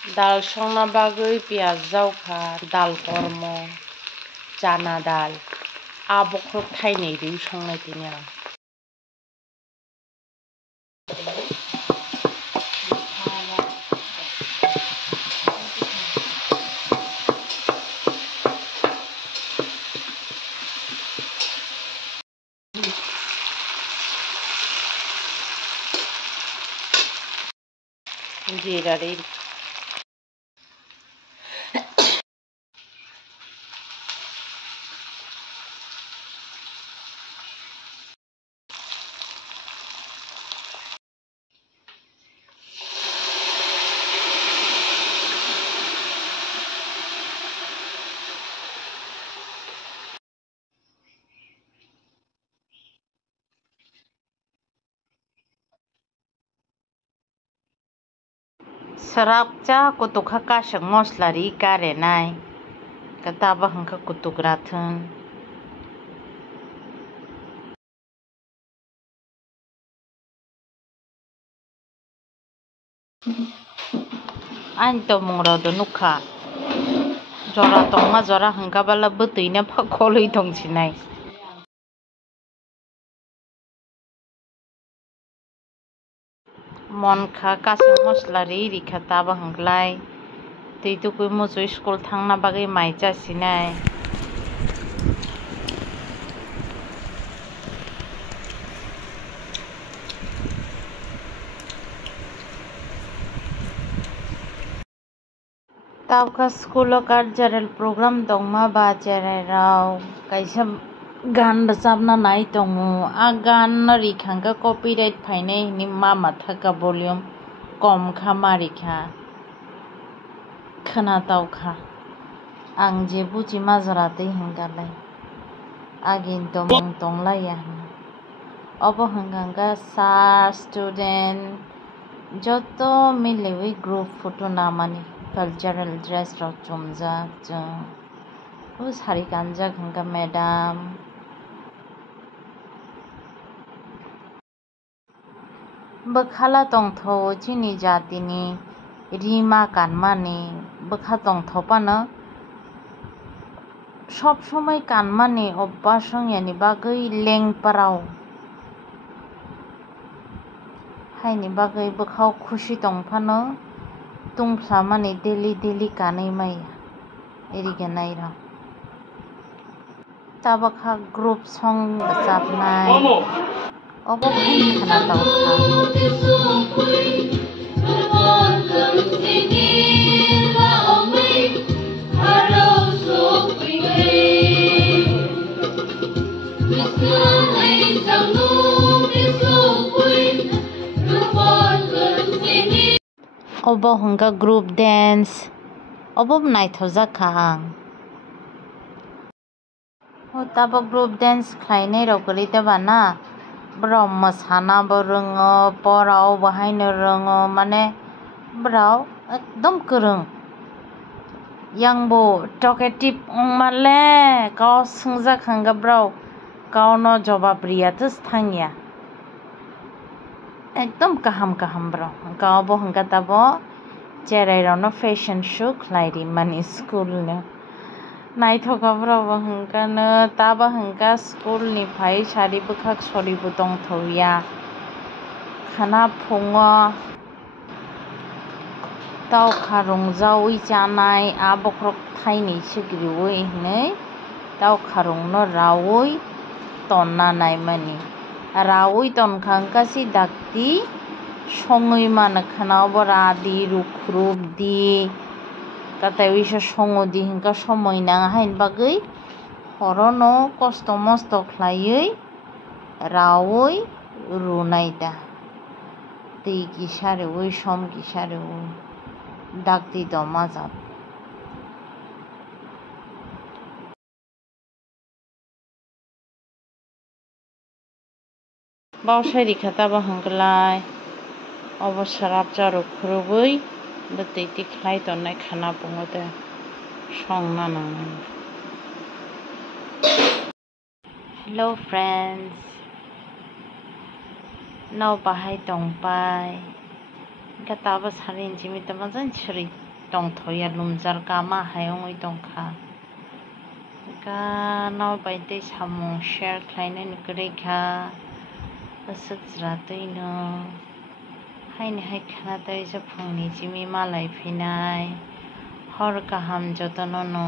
Dal songna bagui piaz jauka dal kormo chana dal abokrok thainei rui songnai tini ang jira ri Serakca kutuk haka sengos lari kare nai kataba hangka kutuk ratun ain to mungra do nukha jora tonga jora hangka bala butui na phakolui tongsinai Monkha kasing mosla ri khataba hanglai tui tukui muju school thangna bagui mai chasinai Tauka school cultural program tongma ba cherai rao kaisa gan rosabna nai tongo a gan rikhangka copyright phainai hini ma mathaka volume kom kha marikha khana tauka ang je buji majoratui hingkalai agin tomung tonglaya obo hingkangka sir student joto miliwi group photo namani cultural dress rok chumjak chung o sari kanjak hingka madam bokhala tongtho chini jatini rima kanmani bokha tongthopano sob somoi kanmani obbas ongya ni bagui lengparao haini bagui bokhao khushi tongphano tungsamani daily kanui maya erike nairok tabakha group song rosabnai obo khana tongkha obo hingka group dance obo naithokjakha ang o tabo group dance khlainai rok kwrui tebana borok mwsana bo rwngo porao bo haino rwngo mane borok ekdom kwrung yang bo talkative wngmanle kau swngjak hangka borok kauno jobab riyatos thangya ekdom kaham borok hingka obo hingka tabo cherai rokno fashion show khlai rimani school no naithoka borok bo hingkano tabo hingka school ni phai sari bwkhak sori bo tongthoya khana phungo tawkha rungjaui chanai a bokrok thainei sigriwui hinui tawkha rungno raui tonna naimani raui tonkha hingka dakti songui mano khana obo radi rukrub di katai uisa songo di hingka somoi nang haini bagui horono kosto mosto khlaiui raui runai da tui kisa riwui som kisa riwui dakti tongma jat bawsai rikha tabo hingklai obo srapcha rok khurubui bwtui ti khlai tongnai khana pungo de songna nangnai. Hello friends, no bahai tongpai hingka tabo sari inchimi tamo jan sri tongthoya lumjar kama hayongoi tongkha ganaw bai tei samung share khlainani kwrwi kha aswk jratwi no haini hai khana tei phungni chimi malai phinai hor kaham jotono no.